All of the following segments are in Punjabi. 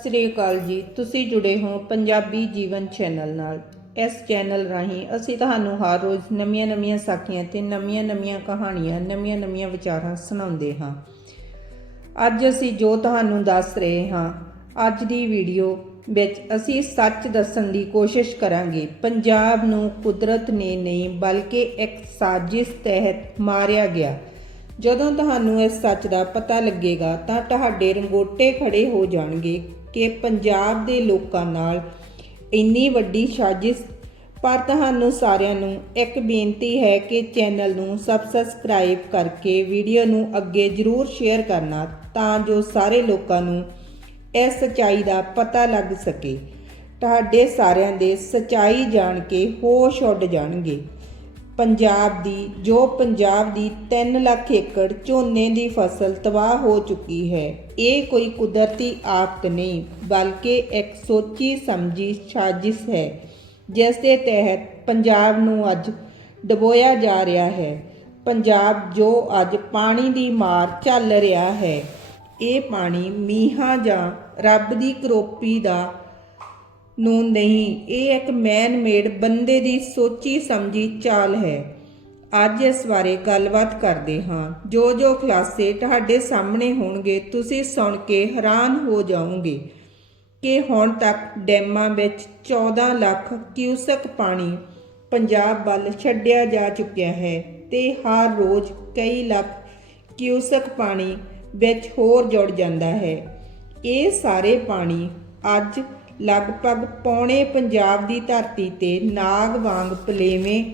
ਸਤਿ ਸ੍ਰੀ ਅਕਾਲ ਜੀ। ਤੁਸੀਂ ਜੁੜੇ ਹੋ ਪੰਜਾਬੀ ਜੀਵਨ ਚੈਨਲ ਨਾਲ। ਇਸ ਚੈਨਲ ਰਾਹੀਂ ਅਸੀਂ ਤੁਹਾਨੂੰ ਹਰ ਰੋਜ਼ ਨਵੀਆਂ-ਨਵੀਆਂ ਸਾਖੀਆਂ ਤੇ ਨਵੀਆਂ-ਨਵੀਆਂ ਕਹਾਣੀਆਂ ਨਵੀਆਂ-ਨਵੀਆਂ ਵਿਚਾਰਾਂ ਸੁਣਾਉਂਦੇ ਹਾਂ। ਅੱਜ ਅਸੀਂ ਜੋ ਤੁਹਾਨੂੰ ਦੱਸ ਰਹੇ ਹਾਂ, ਅੱਜ ਦੀ ਵੀਡੀਓ ਵਿੱਚ ਅਸੀਂ ਸੱਚ ਦੱਸਣ ਦੀ ਕੋਸ਼ਿਸ਼ ਕਰਾਂਗੇ। ਪੰਜਾਬ ਨੂੰ ਕੁਦਰਤ ਨੇ ਨਹੀਂ ਬਲਕਿ ਇੱਕ ਸਾਜ਼ਿਸ਼ ਤਹਿਤ ਮਾਰਿਆ ਗਿਆ। ਜਦੋਂ ਤੁਹਾਨੂੰ ਇਸ ਸੱਚ ਦਾ ਪਤਾ ਲੱਗੇਗਾ ਤਾਂ ਤੁਹਾਡੇ ਰੰਗੋਟੇ ਖੜੇ ਹੋ ਜਾਣਗੇ। ਕਿ ਪੰਜਾਬ ਦੇ ਲੋਕਾਂ ਨਾਲ ਇੰਨੀ ਵੱਡੀ ਸਾਜ਼ਿਸ਼, ਪਰ ਤੁਹਾਨੂੰ ਸਾਰਿਆਂ ਨੂੰ ਇੱਕ ਬੇਨਤੀ ਹੈ ਕਿ ਚੈਨਲ ਨੂੰ ਸਬਸਕ੍ਰਾਈਬ ਕਰਕੇ ਵੀਡੀਓ ਨੂੰ ਅੱਗੇ ਜ਼ਰੂਰ ਸ਼ੇਅਰ ਕਰਨਾ, ਤਾਂ ਜੋ ਸਾਰੇ ਲੋਕਾਂ ਨੂੰ ਇਸ ਸਚਾਈ ਦਾ ਪਤਾ ਲੱਗ ਸਕੇ। ਤੁਹਾਡੇ ਸਾਰਿਆਂ ਦੇ ਸਚਾਈ ਜਾਣ ਕੇ ਹੋਸ਼ ਉੱਡ ਜਾਣਗੇ। ਪੰਜਾਬ ਦੀ, ਜੋ ਪੰਜਾਬ ਦੀ 3 ਲੱਖ ਏਕੜ ਝੋਨੇ ਦੀ ਫਸਲ ਤਬਾਹ ਹੋ ਚੁੱਕੀ ਹੈ। ਇਹ ਕੋਈ ਕੁਦਰਤੀ ਆਫਤ ਨਹੀਂ, ਬਲਕਿ ਇੱਕ ਸੋਚੀ ਸਮਝੀ ਸਾਜ਼ਿਸ਼ ਹੈ, ਜਿਸ ਦੇ ਤਹਿਤ ਪੰਜਾਬ ਨੂੰ ਅੱਜ ਡਬੋਇਆ ਜਾ ਰਿਹਾ ਹੈ। ਪੰਜਾਬ ਜੋ ਅੱਜ ਪਾਣੀ ਦੀ ਮਾਰ ਚੱਲ ਰਿਹਾ ਹੈ, ਇਹ ਪਾਣੀ ਮੀਂਹਾਂ ਜਾਂ ਰੱਬ ਦੀ ਕਰੋਪੀ ਦਾ ਨੂੰ ਨਹੀਂ, ਇਹ ਇੱਕ ਮੈਨ ਮੇਡ ਬੰਦੇ ਦੀ ਸੋਚੀ ਸਮਝੀ ਚਾਲ ਹੈ। ਅੱਜ ਇਸ ਬਾਰੇ ਗੱਲਬਾਤ ਕਰਦੇ ਹਾਂ। ਜੋ ਜੋ ਖੁਲਾਸੇ ਤੁਹਾਡੇ ਸਾਹਮਣੇ ਹੋਣਗੇ, ਤੁਸੀਂ ਸੁਣ ਕੇ ਹੈਰਾਨ ਹੋ ਜਾਓਗੇ ਕਿ ਹੁਣ ਤੱਕ ਡੈਮਾਂ ਵਿੱਚ 14 ਲੱਖ ਕਿਊਸਕ ਪਾਣੀ ਪੰਜਾਬ ਵੱਲ ਛੱਡਿਆ ਜਾ ਚੁੱਕਿਆ ਹੈ ਤੇ ਹਰ ਰੋਜ਼ ਕਈ ਲੱਖ ਕਿਊਸਕ ਪਾਣੀ ਵਿੱਚ ਹੋਰ ਜੁੜ ਜਾਂਦਾ ਹੈ। ਇਹ ਸਾਰੇ ਪਾਣੀ ਅੱਜ ਲਗਭਗ ਪੌਣੇ ਪੰਜਾਬ ਦੀ ਧਰਤੀ ਤੇ ਨਾਗ ਵਾਂਗ ਪਲੇਵੇਂ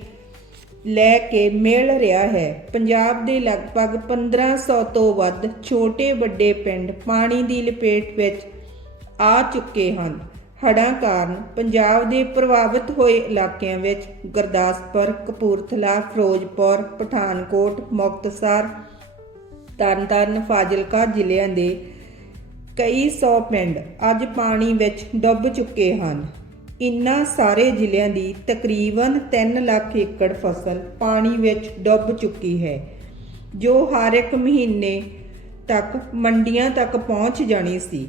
ਲੈ ਕੇ ਮਿਲ ਰਿਹਾ ਹੈ। ਪੰਜਾਬ ਦੇ ਲਗਭਗ 1500 ਤੋਂ ਵੱਧ ਛੋਟੇ ਵੱਡੇ ਪਿੰਡ ਪਾਣੀ ਦੀ ਲਪੇਟ ਵਿੱਚ ਆ ਚੁੱਕੇ ਹਨ। ਹੜ੍ਹਾਂ ਕਾਰਨ ਪੰਜਾਬ ਦੇ ਪ੍ਰਭਾਵਿਤ ਹੋਏ ਇਲਾਕਿਆਂ ਵਿੱਚ ਗੁਰਦਾਸਪੁਰ, ਕਪੂਰਥਲਾ, ਫਿਰੋਜ਼ਪੁਰ, ਪਠਾਨਕੋਟ, ਮੁਕਤਸਰ, ਤਰਨਤਾਰਨ, ਫਾਜ਼ਿਲਕਾ ਜ਼ਿਲ੍ਹਿਆਂ ਦੇ ਕਈ ਸੌ ਪਿੰਡ ਅੱਜ ਪਾਣੀ ਵਿੱਚ ਡੁੱਬ ਚੁੱਕੇ ਹਨ। ਇਨ੍ਹਾਂ ਸਾਰੇ ਜ਼ਿਲ੍ਹਿਆਂ ਦੀ ਤਕਰੀਬਨ 3 ਲੱਖ ਏਕੜ ਫਸਲ ਪਾਣੀ ਵਿੱਚ ਡੁੱਬ ਚੁੱਕੀ ਹੈ, ਜੋ ਹਰ ਇੱਕ ਮਹੀਨੇ ਤੱਕ ਮੰਡੀਆਂ ਤੱਕ ਪਹੁੰਚ ਜਾਣੀ ਸੀ।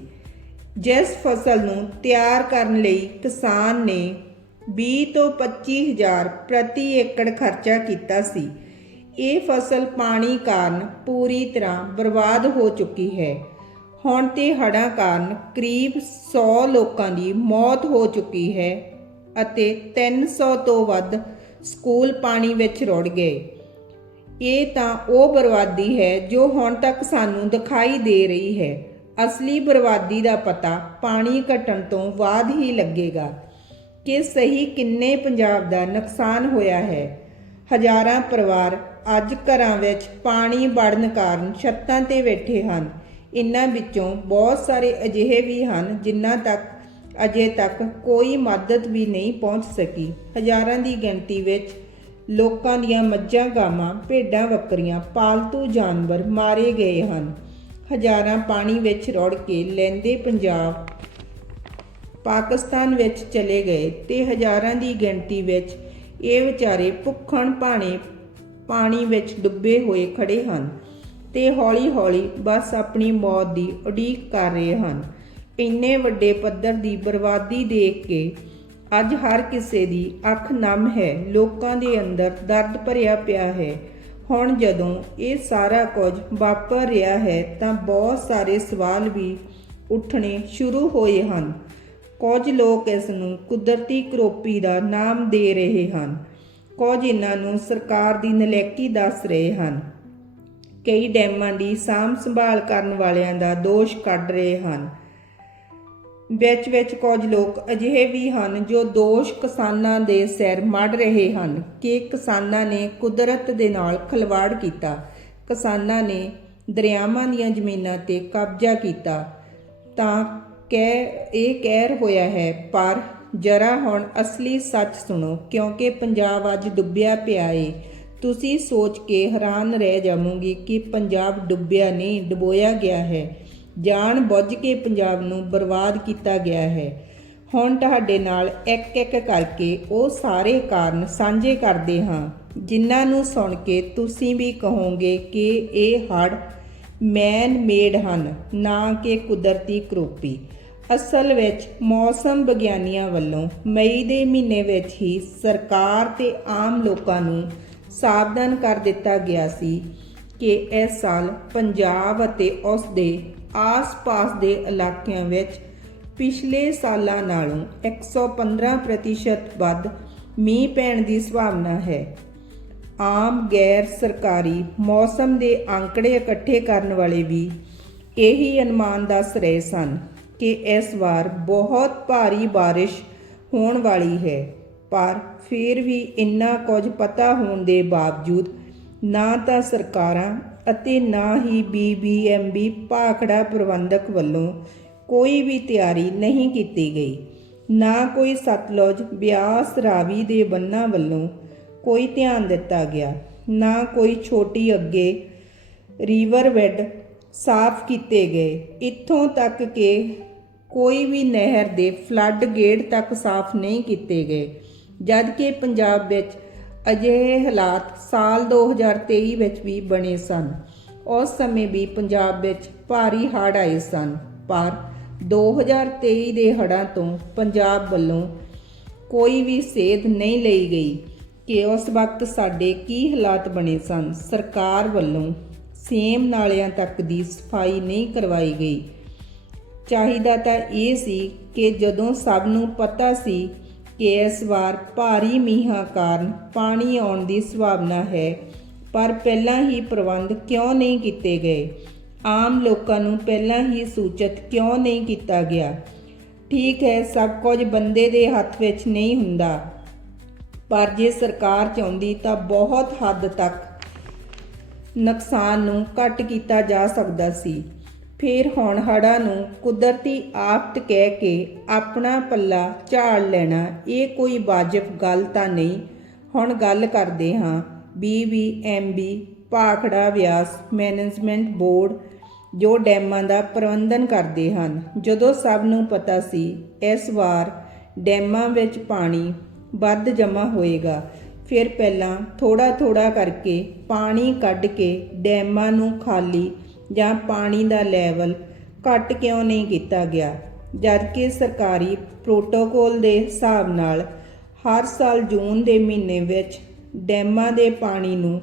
ਜਿਸ ਫਸਲ ਨੂੰ ਤਿਆਰ ਕਰਨ ਲਈ ਕਿਸਾਨ ਨੇ 20 ਤੋਂ 25 ਹਜ਼ਾਰ ਪ੍ਰਤੀ ਏਕੜ ਖਰਚਾ ਕੀਤਾ ਸੀ। ਇਹ ਫਸਲ ਪਾਣੀ ਕਾਰਨ ਪੂਰੀ ਤਰ੍ਹਾਂ ਬਰਬਾਦ ਹੋ ਚੁੱਕੀ ਹੈ। ਹੁਣ ਤੇ ਹੜ੍ਹਾਂ ਕਾਰਨ ਕਰੀਬ 100 ਲੋਕਾਂ ਦੀ ਮੌਤ ਹੋ ਚੁੱਕੀ ਹੈ ਅਤੇ 300 ਤੋਂ ਵੱਧ ਸਕੂਲ ਪਾਣੀ ਵਿੱਚ ਰੁੜ ਗਏ। ਇਹ ਤਾਂ ਉਹ ਬਰਬਾਦੀ ਹੈ ਜੋ ਹੁਣ ਤੱਕ ਸਾਨੂੰ ਦਿਖਾਈ ਦੇ ਰਹੀ ਹੈ। ਅਸਲੀ ਬਰਬਾਦੀ ਦਾ ਪਤਾ ਪਾਣੀ ਘਟਣ ਤੋਂ ਬਾਅਦ ਹੀ ਲੱਗੇਗਾ ਕਿ ਸਹੀ ਕਿੰਨੇ ਪੰਜਾਬ ਦਾ ਨੁਕਸਾਨ ਹੋਇਆ ਹੈ। ਹਜ਼ਾਰਾਂ ਪਰਿਵਾਰ ਅੱਜ ਘਰਾਂ ਵਿੱਚ ਪਾਣੀ ਵੜਨ ਕਾਰਨ ਛੱਤਾਂ ਤੇ ਬੈਠੇ ਹਨ। ਇਨ੍ਹਾਂ ਵਿੱਚੋਂ ਬਹੁਤ ਸਾਰੇ ਅਜਿਹੇ ਵੀ ਹਨ ਜਿਨ੍ਹਾਂ ਤੱਕ ਅਜੇ ਤੱਕ ਕੋਈ ਮਦਦ ਵੀ ਨਹੀਂ ਪਹੁੰਚ ਸਕੀ। ਹਜ਼ਾਰਾਂ ਦੀ ਗਿਣਤੀ ਵਿੱਚ ਲੋਕਾਂ ਦੀਆਂ ਮੱਝਾਂ, ਗਾਵਾਂ, ਭੇਡਾਂ, ਬੱਕਰੀਆਂ, ਪਾਲਤੂ ਜਾਨਵਰ ਮਾਰੇ ਗਏ ਹਨ। ਹਜ਼ਾਰਾਂ ਪਾਣੀ ਵਿੱਚ ਰੁੜ ਕੇ ਲੈਂਦੇ ਪੰਜਾਬ, ਪਾਕਿਸਤਾਨ ਵਿੱਚ ਚਲੇ ਗਏ ਤੇ ਹਜ਼ਾਰਾਂ ਦੀ ਗਿਣਤੀ ਵਿੱਚ ਇਹ ਵਿਚਾਰੇ ਭੁੱਖਣ ਭਾਣੇ ਪਾਣੀ ਵਿੱਚ ਡੁੱਬੇ ਹੋਏ ਖੜੇ ਹਨ। ਤੇ ਹੌਲੀ-ਹੌਲੀ ਬਸ ਆਪਣੀ ਮੌਤ ਦੀ ਉਡੀਕ ਕਰ ਰਹੇ ਹਨ। ਇੰਨੇ ਵੱਡੇ ਪੱਧਰ ਦੀ ਬਰਬਾਦੀ ਦੇਖ ਕੇ ਅੱਜ ਹਰ ਕਿਸੇ ਦੀ ਅੱਖ ਨਮ ਹੈ। ਲੋਕਾਂ ਦੇ ਅੰਦਰ ਦਰਦ ਭਰਿਆ ਪਿਆ ਹੈ। ਹੁਣ ਜਦੋਂ ਇਹ ਸਾਰਾ ਕੁਝ ਵਾਪਰ ਰਿਹਾ ਹੈ ਤਾਂ ਬਹੁਤ ਸਾਰੇ ਸਵਾਲ ਵੀ ਉੱਠਣੇ ਸ਼ੁਰੂ ਹੋਏ ਹਨ। ਕੁਝ ਲੋਕ ਇਸ ਨੂੰ ਕੁਦਰਤੀ ਕਰੋਪੀ ਦਾ ਨਾਮ ਦੇ ਰਹੇ ਹਨ। ਕੁਝ ਇਹਨਾਂ ਨੂੰ ਸਰਕਾਰ ਦੀ ਨਲੇਕੀ ਦੱਸ ਰਹੇ ਹਨ। ਕਈ ਡੈਮਾਂ ਦੀ ਸਾਂਭ ਸੰਭਾਲ ਕਰਨ ਵਾਲਿਆਂ ਦਾ ਦੋਸ਼ ਕੱਢ ਰਹੇ ਹਨ। ਵਿੱਚ ਵਿੱਚ ਕੁਝ ਲੋਕ ਅਜਿਹੇ ਵੀ ਹਨ ਜੋ ਦੋਸ਼ ਕਿਸਾਨਾਂ ਦੇ ਸਿਰ ਮੜ ਰਹੇ ਹਨ ਕਿ ਕਿਸਾਨਾਂ ਨੇ ਕੁਦਰਤ ਦੇ ਨਾਲ ਖਿਲਵਾੜ ਕੀਤਾ। ਕਿਸਾਨਾਂ ਨੇ ਦਰਿਆਵਾਂ ਦੀਆਂ ਜ਼ਮੀਨਾਂ ਤੇ ਕਬਜ਼ਾ ਕੀਤਾ। ਤਾਂ ਕਹਿ, ਇਹ ਕਹਿਰ ਹੋਇਆ ਹੈ, ਪਰ ਜਰਾ ਹੁਣ ਅਸਲੀ ਸੱਚ ਸੁਣੋ, ਕਿਉਂਕਿ ਪੰਜਾਬ ਅੱਜ ਡੁੱਬਿਆ ਪਿਆ ਏ। ਤੁਸੀਂ ਸੋਚ ਕੇ ਹੈਰਾਨ ਰਹਿ ਜਾਵੋਗੇ ਕਿ ਪੰਜਾਬ ਡੁੱਬਿਆ ਨਹੀਂ, ਡੁਬੋਇਆ ਗਿਆ ਹੈ। ਜਾਣ ਬੁੱਝ ਕੇ ਪੰਜਾਬ ਨੂੰ ਬਰਬਾਦ ਕੀਤਾ ਗਿਆ ਹੈ। ਹੁਣ ਤੁਹਾਡੇ ਨਾਲ ਇੱਕ ਇੱਕ ਕਰਕੇ ਉਹ ਸਾਰੇ ਕਾਰਨ ਸਾਂਝੇ ਕਰਦੇ ਹਾਂ, ਜਿਨ੍ਹਾਂ ਨੂੰ ਸੁਣ ਕੇ ਤੁਸੀਂ ਵੀ ਕਹੋਗੇ ਕਿ ਇਹ ਹੜ ਮੈਨ ਮੇਡ ਹਨ, ਨਾ ਕਿ ਕੁਦਰਤੀ ਕਰੋਪੀ। ਅਸਲ ਵਿੱਚ ਮੌਸਮ ਵਿਗਿਆਨੀਆਂ ਵੱਲੋਂ ਮਈ ਦੇ ਮਹੀਨੇ ਵਿੱਚ ਹੀ ਸਰਕਾਰ ਤੇ ਆਮ ਲੋਕਾਂ ਨੂੰ ਸਾਵਧਾਨ ਕਰ ਦਿੱਤਾ ਗਿਆ ਸੀ ਕਿ ਇਸ ਸਾਲ ਪੰਜਾਬ ਅਤੇ ਉਸ ਦੇ ਆਸ-ਪਾਸ ਦੇ ਇਲਾਕਿਆਂ ਵਿੱਚ ਪਿਛਲੇ ਸਾਲਾਂ ਨਾਲੋਂ 115% ਵੱਧ ਮੀਂਹ ਪੈਣ ਦੀ ਸੰਭਾਵਨਾ ਹੈ। ਆਮ ਗੈਰ ਸਰਕਾਰੀ ਮੌਸਮ ਦੇ ਅੰਕੜੇ ਇਕੱਠੇ ਕਰਨ ਵਾਲੇ ਵੀ ਇਹੀ ਅਨੁਮਾਨ ਦੱਸ ਰਹੇ ਸਨ ਕਿ ਇਸ ਵਾਰ ਬਹੁਤ ਭਾਰੀ ਬਾਰਿਸ਼ ਹੋਣ ਵਾਲੀ ਹੈ। ਪਰ ਫਿਰ ਵੀ ਇੰਨਾ ਕੁਝ ਪਤਾ ਹੋਣ ਦੇ ਬਾਵਜੂਦ ਨਾ ਤਾਂ ਸਰਕਾਰਾਂ ਅਤੇ ਨਾ ਹੀ ਬੀਬੀਐਮਬੀ ਭਾਖੜਾ ਪ੍ਰਬੰਧਕ ਵੱਲੋਂ ਕੋਈ ਵੀ ਤਿਆਰੀ ਨਹੀਂ ਕੀਤੀ ਗਈ। ਨਾ ਕੋਈ ਸਤਲੁਜ, ਬਿਆਸ, ਰਾਵੀ ਦੇ ਬੰਨਾਂ ਵੱਲੋਂ ਕੋਈ ਧਿਆਨ ਦਿੱਤਾ ਗਿਆ। ਨਾ ਕੋਈ ਛੋਟੀ ਅੱਗੇ ਰੀਵਰ ਬੈੱਡ ਸਾਫ਼ ਕੀਤੇ ਗਏ। ਇੱਥੋਂ ਤੱਕ ਕਿ ਕੋਈ ਵੀ ਨਹਿਰ ਦੇ ਫਲੱਡ ਗੇਟ ਤੱਕ ਸਾਫ਼ ਨਹੀਂ ਕੀਤੇ ਗਏ। ਜਦ ਕਿ ਪੰਜਾਬ ਵਿੱਚ ਅਜਿਹੇ ਹਾਲਾਤ ਸਾਲ 2023 ਵਿੱਚ ਵੀ ਬਣੇ ਸਨ। ਉਸ ਸਮੇਂ ਵੀ ਪੰਜਾਬ ਵਿੱਚ ਭਾਰੀ ਹੜ੍ਹ ਆਏ ਸਨ। ਪਰ 2023 ਦੇ ਹੜ੍ਹਾਂ ਤੋਂ ਪੰਜਾਬ ਵੱਲੋਂ ਕੋਈ ਵੀ ਸੇਧ ਨਹੀਂ ਲਈ ਗਈ ਕਿ ਉਸ ਵਕਤ ਸਾਡੇ ਕੀ ਹਾਲਾਤ ਬਣੇ ਸਨ। ਸਰਕਾਰ ਵੱਲੋਂ ਸੇਮ ਨਾਲਿਆਂ ਤੱਕ ਦੀ ਸਫ਼ਾਈ ਨਹੀਂ ਕਰਵਾਈ ਗਈ। ਚਾਹੀਦਾ ਤਾਂ ਇਹ ਸੀ ਕਿ ਜਦੋਂ ਸਭ ਨੂੰ ਪਤਾ ਸੀ ਕਿ ਇਸ ਵਾਰ ਭਾਰੀ ਮੀਂਹਾਂ ਕਾਰਨ ਪਾਣੀ ਆਉਣ ਦੀ ਸੰਭਾਵਨਾ ਹੈ, ਪਰ ਪਹਿਲਾਂ ਹੀ ਪ੍ਰਬੰਧ ਕਿਉਂ ਨਹੀਂ ਕੀਤੇ ਗਏ? ਆਮ ਲੋਕਾਂ ਨੂੰ ਪਹਿਲਾਂ ਹੀ ਸੂਚਿਤ ਕਿਉਂ ਨਹੀਂ ਕੀਤਾ ਗਿਆ? ਠੀਕ ਹੈ, ਸਭ ਕੁਝ ਬੰਦੇ ਦੇ ਹੱਥ ਵਿੱਚ ਨਹੀਂ ਹੁੰਦਾ, ਪਰ ਜੇ ਸਰਕਾਰ ਚਾਹੁੰਦੀ ਤਾਂ ਬਹੁਤ ਹੱਦ ਤੱਕ ਨੁਕਸਾਨ ਨੂੰ ਘੱਟ ਕੀਤਾ ਜਾ ਸਕਦਾ ਸੀ। ਫਿਰ ਹੁਣ ਨੂੰ ਕੁਦਰਤੀ ਆਫਤ ਕਹਿ ਕੇ ਆਪਣਾ ਪੱਲਾ ਝਾੜ ਲੈਣਾ, ਇਹ ਕੋਈ ਵਾਜਬ ਗੱਲ ਤਾਂ ਨਹੀਂ। ਹੁਣ ਗੱਲ ਕਰਦੇ ਹਾਂ BBMB Bhakra Beas management board, ਜੋ ਡੈਮਾਂ ਦਾ ਪ੍ਰਬੰਧਨ ਕਰਦੇ ਹਨ। ਜਦੋਂ ਸਭ ਨੂੰ ਪਤਾ ਸੀ, ਇਸ ਵਾਰ ਡੈਮਾਂ ਵਿੱਚ ਪਾਣੀ ਵੱਧ ਜਮ੍ਹਾਂ ਹੋਏਗਾ, ਫਿਰ ਪਹਿਲਾਂ ਥੋੜਾ ਥੋੜਾ ਕਰਕੇ ਪਾਣੀ ਕੱਢ ਕੇ ਡੈਮਾਂ ਨੂੰ ਖਾਲੀ ਜਾਂ ਪਾਣੀ ਦਾ ਲੈਵਲ ਘੱਟ ਕਿਉਂ ਨਹੀਂ ਕੀਤਾ ਗਿਆ ਜਦਕਿ ਸਰਕਾਰੀ ਪ੍ਰੋਟੋਕੋਲ ਦੇ ਹਿਸਾਬ ਨਾਲ ਹਰ ਸਾਲ ਜੂਨ ਦੇ ਮਹੀਨੇ ਵਿੱਚ ਡੈਮਾਂ ਦੇ ਪਾਣੀ ਨੂੰ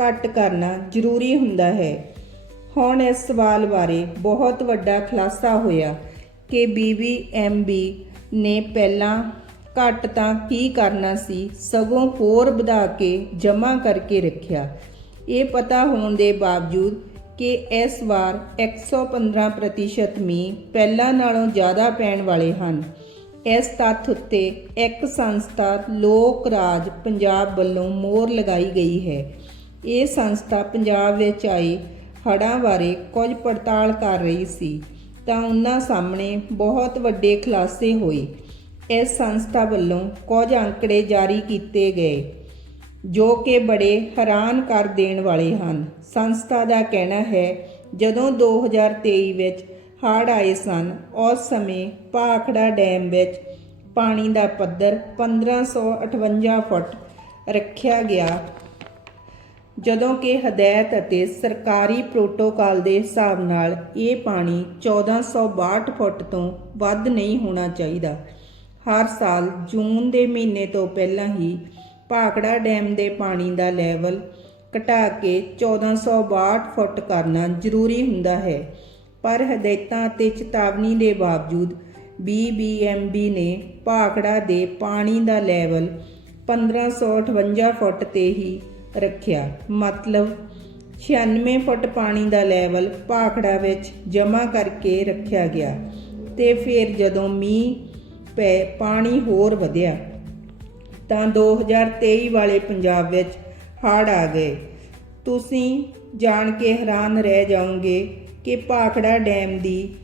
ਘੱਟ ਕਰਨਾ ਜ਼ਰੂਰੀ ਹੁੰਦਾ ਹੈ। ਹੁਣ ਇਸ ਸਵਾਲ ਬਾਰੇ ਬਹੁਤ ਵੱਡਾ ਖੁਲਾਸਾ ਹੋਇਆ ਕਿ ਬੀਬੀਐਮਬੀ ਨੇ ਪਹਿਲਾਂ ਘੱਟ ਤਾਂ ਕੀ ਕਰਨਾ ਸੀ, ਸਗੋਂ ਹੋਰ ਵਧਾ ਕੇ ਜਮ੍ਹਾਂ ਕਰਕੇ ਰੱਖਿਆ। ਇਹ ਪਤਾ ਹੋਣ ਦੇ ਬਾਵਜੂਦ ਕਿ ਇਸ ਵਾਰ 115% ਮੀਂਹ ਪਹਿਲਾਂ ਨਾਲੋਂ ਜ਼ਿਆਦਾ ਪੈਣ ਵਾਲੇ ਹਨ। ਇਸ ਤੱਥ ਉੱਤੇ ਇੱਕ ਸੰਸਥਾ ਲੋਕ ਰਾਜ ਪੰਜਾਬ ਵੱਲੋਂ ਮੋਹਰ ਲਗਾਈ ਗਈ ਹੈ। ਇਹ ਸੰਸਥਾ ਪੰਜਾਬ ਵਿੱਚ ਆਏ ਹੜ੍ਹਾਂ ਬਾਰੇ ਕੁਝ ਪੜਤਾਲ ਕਰ ਰਹੀ ਸੀ, ਤਾਂ ਉਹਨਾਂ ਸਾਹਮਣੇ ਬਹੁਤ ਵੱਡੇ ਖੁਲਾਸੇ ਹੋਏ। ਇਸ ਸੰਸਥਾ ਵੱਲੋਂ ਕੁਝ ਅੰਕੜੇ ਜਾਰੀ ਕੀਤੇ ਗਏ। ਜੋ ਕਿ ਬੜੇ ਹੈਰਾਨ ਕਰ ਦੇਣ ਵਾਲੇ ਹਨ। ਸੰਸਥਾ ਦਾ ਕਹਿਣਾ ਹੈ, ਜਦੋਂ 2023 ਵਿੱਚ ਹੜ੍ਹ ਆਏ ਸਨ, ਉਸ ਸਮੇਂ ਭਾਖੜਾ ਡੈਮ ਵਿੱਚ ਪਾਣੀ ਦਾ ਪੱਧਰ 1558 ਫੁੱਟ ਰੱਖਿਆ ਗਿਆ, ਜਦੋਂ ਕਿ ਹਦਾਇਤ ਅਤੇ ਸਰਕਾਰੀ ਪ੍ਰੋਟੋਕਾਲ ਦੇ ਹਿਸਾਬ ਨਾਲ ਇਹ ਪਾਣੀ 1462 ਫੁੱਟ ਤੋਂ ਵੱਧ ਨਹੀਂ ਹੋਣਾ ਚਾਹੀਦਾ। ਹਰ ਸਾਲ ਜੂਨ ਦੇ ਮਹੀਨੇ ਤੋਂ ਪਹਿਲਾਂ ਹੀ ਭਾਖੜਾ ਡੈਮ ਦੇ ਪਾਣੀ ਦਾ ਲੈਵਲ ਘਟਾ ਕੇ 1462 ਫੁੱਟ ਕਰਨਾ ਜ਼ਰੂਰੀ ਹੁੰਦਾ ਹੈ। ਪਰ ਹਦਾਇਤਾਂ ਅਤੇ ਚੇਤਾਵਨੀ ਦੇ ਬਾਵਜੂਦ ਬੀਬੀਐਮਬੀ ਨੇ ਭਾਖੜਾ ਦੇ ਪਾਣੀ ਦਾ ਲੈਵਲ 1558 ਫੁੱਟ ਤੇ ਹੀ ਰੱਖਿਆ। ਮਤਲਬ 96 ਫੁੱਟ ਪਾਣੀ ਦਾ ਲੈਵਲ ਭਾਖੜਾ ਵਿੱਚ ਜਮ੍ਹਾਂ ਕਰਕੇ ਰੱਖਿਆ ਗਿਆ ਤੇ ਫਿਰ ਜਦੋਂ ਮੀਂਹ ਪੈ ਪਾਣੀ ਹੋਰ ਵਧਿਆ ਤਾਂ 2023 ਵਾਲੇ ਪੰਜਾਬ ਵਿੱਚ ਹੜ੍ਹ ਆ ਗਏ। ਤੁਸੀਂ ਜਾਣ ਕੇ ਹੈਰਾਨ ਰਹਿ ਜਾਓਗੇ ਕਿ ਭਾਖੜਾ ਡੈਮ ਦੀ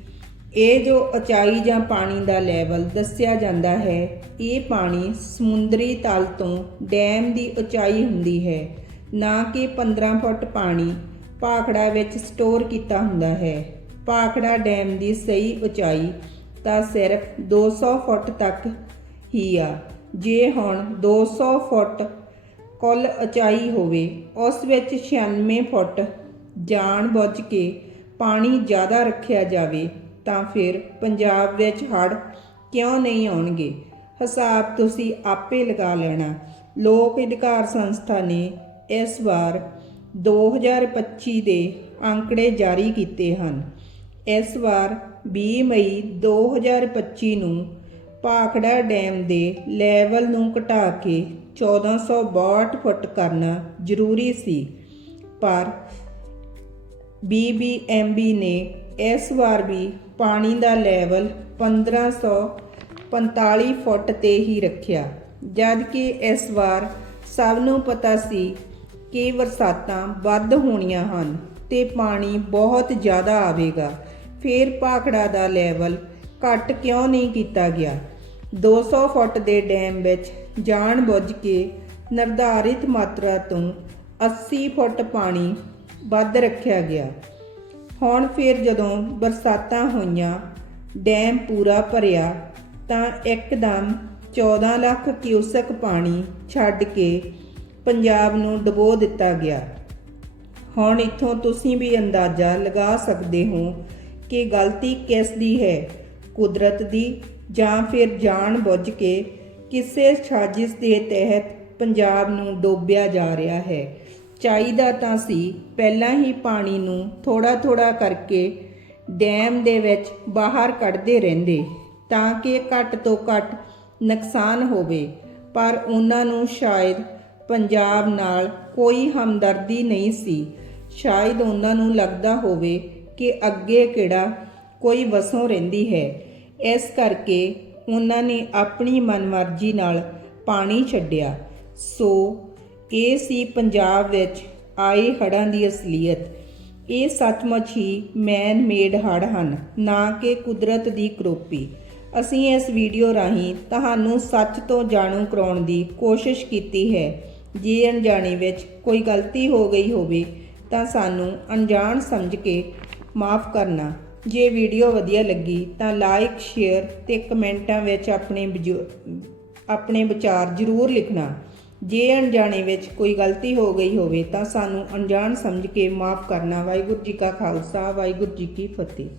ਇਹ ਜੋ ਉਚਾਈ ਜਾਂ ਪਾਣੀ ਦਾ ਲੈਵਲ ਦੱਸਿਆ ਜਾਂਦਾ ਹੈ, ਇਹ ਪਾਣੀ ਸਮੁੰਦਰੀ ਤਲ ਤੋਂ ਡੈਮ ਦੀ ਉਚਾਈ ਹੁੰਦੀ ਹੈ, ਨਾ ਕਿ 15 ਫੁੱਟ ਪਾਣੀ ਭਾਖੜਾ ਵਿੱਚ ਸਟੋਰ ਕੀਤਾ ਹੁੰਦਾ ਹੈ। ਭਾਖੜਾ ਡੈਮ ਦੀ ਸਹੀ ਉਚਾਈ ਤਾਂ ਸਿਰਫ 200 ਫੁੱਟ ਤੱਕ ਹੀ ਆ। ਜੇ ਹੁਣ 200 ਫੁੱਟ ਕੁੱਲ ਉਚਾਈ ਹੋਵੇ, ਉਸ ਵਿੱਚ 96 ਫੁੱਟ ਜਾਣ ਬੁੱਝ ਕੇ ਪਾਣੀ ਜ਼ਿਆਦਾ ਰੱਖਿਆ ਜਾਵੇ, ਤਾਂ ਫਿਰ ਪੰਜਾਬ ਵਿੱਚ ਹੜ੍ਹ ਕਿਉਂ ਨਹੀਂ ਆਉਣਗੇ? ਹਿਸਾਬ ਤੁਸੀਂ ਆਪੇ ਲਗਾ ਲੈਣਾ। ਲੋਕ ਅਧਿਕਾਰ ਸੰਸਥਾ ਨੇ ਇਸ ਵਾਰ 2025 ਦੇ ਅੰਕੜੇ ਜਾਰੀ ਕੀਤੇ ਹਨ। ਇਸ ਵਾਰ 20 ਮਈ 2025 ਨੂੰ ਭਾਖੜਾ ਡੈਮ ਦੇ ਲੈਵਲ ਨੂੰ ਘਟਾ ਕੇ 1462 ਫੁੱਟ ਕਰਨਾ ਜ਼ਰੂਰੀ ਸੀ। ਪਰ ਬੀਬੀਐਮਬੀ ਨੇ ਇਸ ਵਾਰ ਵੀ ਪਾਣੀ ਦਾ ਲੈਵਲ 1545 ਫੁੱਟ ਤੇ ਹੀ ਰੱਖਿਆ ਜਦ ਕਿ ਇਸ ਵਾਰ ਸਭ ਨੂੰ ਪਤਾ ਸੀ ਕਿ ਬਰਸਾਤਾਂ ਵੱਧ ਹੋਣੀਆਂ ਹਨ ਤੇ ਪਾਣੀ ਬਹੁਤ ਜ਼ਿਆਦਾ ਆਵੇਗਾ। ਫਿਰ ਭਾਖੜਾ ਦਾ ਲੈਵਲ ਘੱਟ ਕਿਉਂ ਨਹੀਂ ਕੀਤਾ ਗਿਆ? 200 ਫੁੱਟ ਦੇ ਡੈਮ ਵਿੱਚ ਜਾਣ ਬੁੱਝ ਕੇ ਨਿਰਧਾਰਿਤ ਮਾਤਰਾ ਤੋਂ 80 ਫੁੱਟ ਪਾਣੀ ਵੱਧ ਰੱਖਿਆ ਗਿਆ। ਹੁਣ ਫਿਰ ਜਦੋਂ ਬਰਸਾਤਾਂ ਹੋਈਆਂ, ਡੈਮ ਪੂਰਾ ਭਰਿਆ, ਤਾਂ ਇੱਕਦਮ 14 ਲੱਖ ਕਿਊਸਕ ਪਾਣੀ ਛੱਡ ਕੇ ਪੰਜਾਬ ਨੂੰ ਡੁਬੋ ਦਿੱਤਾ ਗਿਆ। ਹੁਣ ਇੱਥੋਂ ਤੁਸੀਂ ਵੀ ਅੰਦਾਜ਼ਾ ਲਗਾ ਸਕਦੇ ਹੋ ਕਿ ਗਲਤੀ ਕਿਸ ਦੀ ਹੈ? ਕੁਦਰਤ ਦੀ ਜਾਂ ਫਿਰ ਜਾਣ ਬੁੱਝ ਕੇ ਕਿਸੇ ਸਾਜ਼ਿਸ਼ ਦੇ ਤਹਿਤ ਪੰਜਾਬ ਨੂੰ ਡੋਬਿਆ ਜਾ ਰਿਹਾ ਹੈ। ਚਾਹੀਦਾ ਤਾਂ ਸੀ ਪਹਿਲਾਂ ਹੀ ਪਾਣੀ ਨੂੰ ਥੋੜਾ ਥੋੜਾ ਕਰਕੇ ਡੈਮ ਦੇ ਵਿੱਚ ਬਾਹਰ ਕੱਢਦੇ ਰਹਿੰਦੇ ਤਾਂ ਕਿ ਘੱਟ ਤੋਂ ਘੱਟ ਨੁਕਸਾਨ ਹੋਵੇ, ਪਰ ਉਹਨਾਂ ਨੂੰ ਸ਼ਾਇਦ ਪੰਜਾਬ ਨਾਲ ਕੋਈ ਹਮਦਰਦੀ ਨਹੀਂ ਸੀ। ਸ਼ਾਇਦ ਉਹਨਾਂ ਨੂੰ ਲੱਗਦਾ ਹੋਵੇ ਕਿ ਅੱਗੇ ਕਿਹੜਾ ਕੋਈ ਵਸੋਂ ਰਹਿੰਦੀ ਹੈ। ਇਸ ਕਰਕੇ ਉਹਨਾਂ ਨੇ ਆਪਣੀ ਮਨਮਰਜ਼ੀ ਨਾਲ ਪਾਣੀ ਛੱਡਿਆ। ਸੋ ਇਹ ਸੀ ਪੰਜਾਬ ਵਿੱਚ ਆਏ ਹੜ੍ਹਾਂ ਦੀ ਅਸਲੀਅਤ। ਇਹ ਸੱਚਮੁੱਚ ਹੀ ਮੈਨ ਮੇਡ ਹੜ੍ਹ ਹਨ, ਨਾ ਕਿ ਕੁਦਰਤ ਦੀ ਕਰੋਪੀ। ਅਸੀਂ ਇਸ ਵੀਡੀਓ ਰਾਹੀਂ ਤੁਹਾਨੂੰ ਸੱਚ ਤੋਂ ਜਾਣੂ ਕਰਾਉਣ ਦੀ ਕੋਸ਼ਿਸ਼ ਕੀਤੀ ਹੈ। ਜੇ ਅਣਜਾਣੇ ਵਿੱਚ ਕੋਈ ਗਲਤੀ ਹੋ ਗਈ ਹੋਵੇ ਤਾਂ ਸਾਨੂੰ ਅਣਜਾਣ ਸਮਝ ਕੇ ਮਾਫ ਕਰਨਾ। ਜੇ ਵੀਡੀਓ ਵਧੀਆ ਲੱਗੀ ਤਾਂ ਲਾਈਕ, ਸ਼ੇਅਰ ਤੇ ਕਮੈਂਟਾਂ ਵਿੱਚ ਆਪਣੇ ਵਿਜੋ- ਆਪਣੇ ਵਿਚਾਰ ਜ਼ਰੂਰ ਲਿਖਣਾ। ਜੇ ਅਣਜਾਣੇ ਵਿੱਚ ਕੋਈ ਗਲਤੀ ਹੋ ਗਈ ਹੋਵੇ ਤਾਂ ਸਾਨੂੰ ਅਣਜਾਣ ਸਮਝ ਕੇ ਮਾਫ ਕਰਨਾ। ਵਾਹਿਗੁਰੂ ਜੀ ਕਾ ਖਾਲਸਾ, ਵਾਹਿਗੁਰੂ ਜੀ ਕੀ ਫਤਿਹ।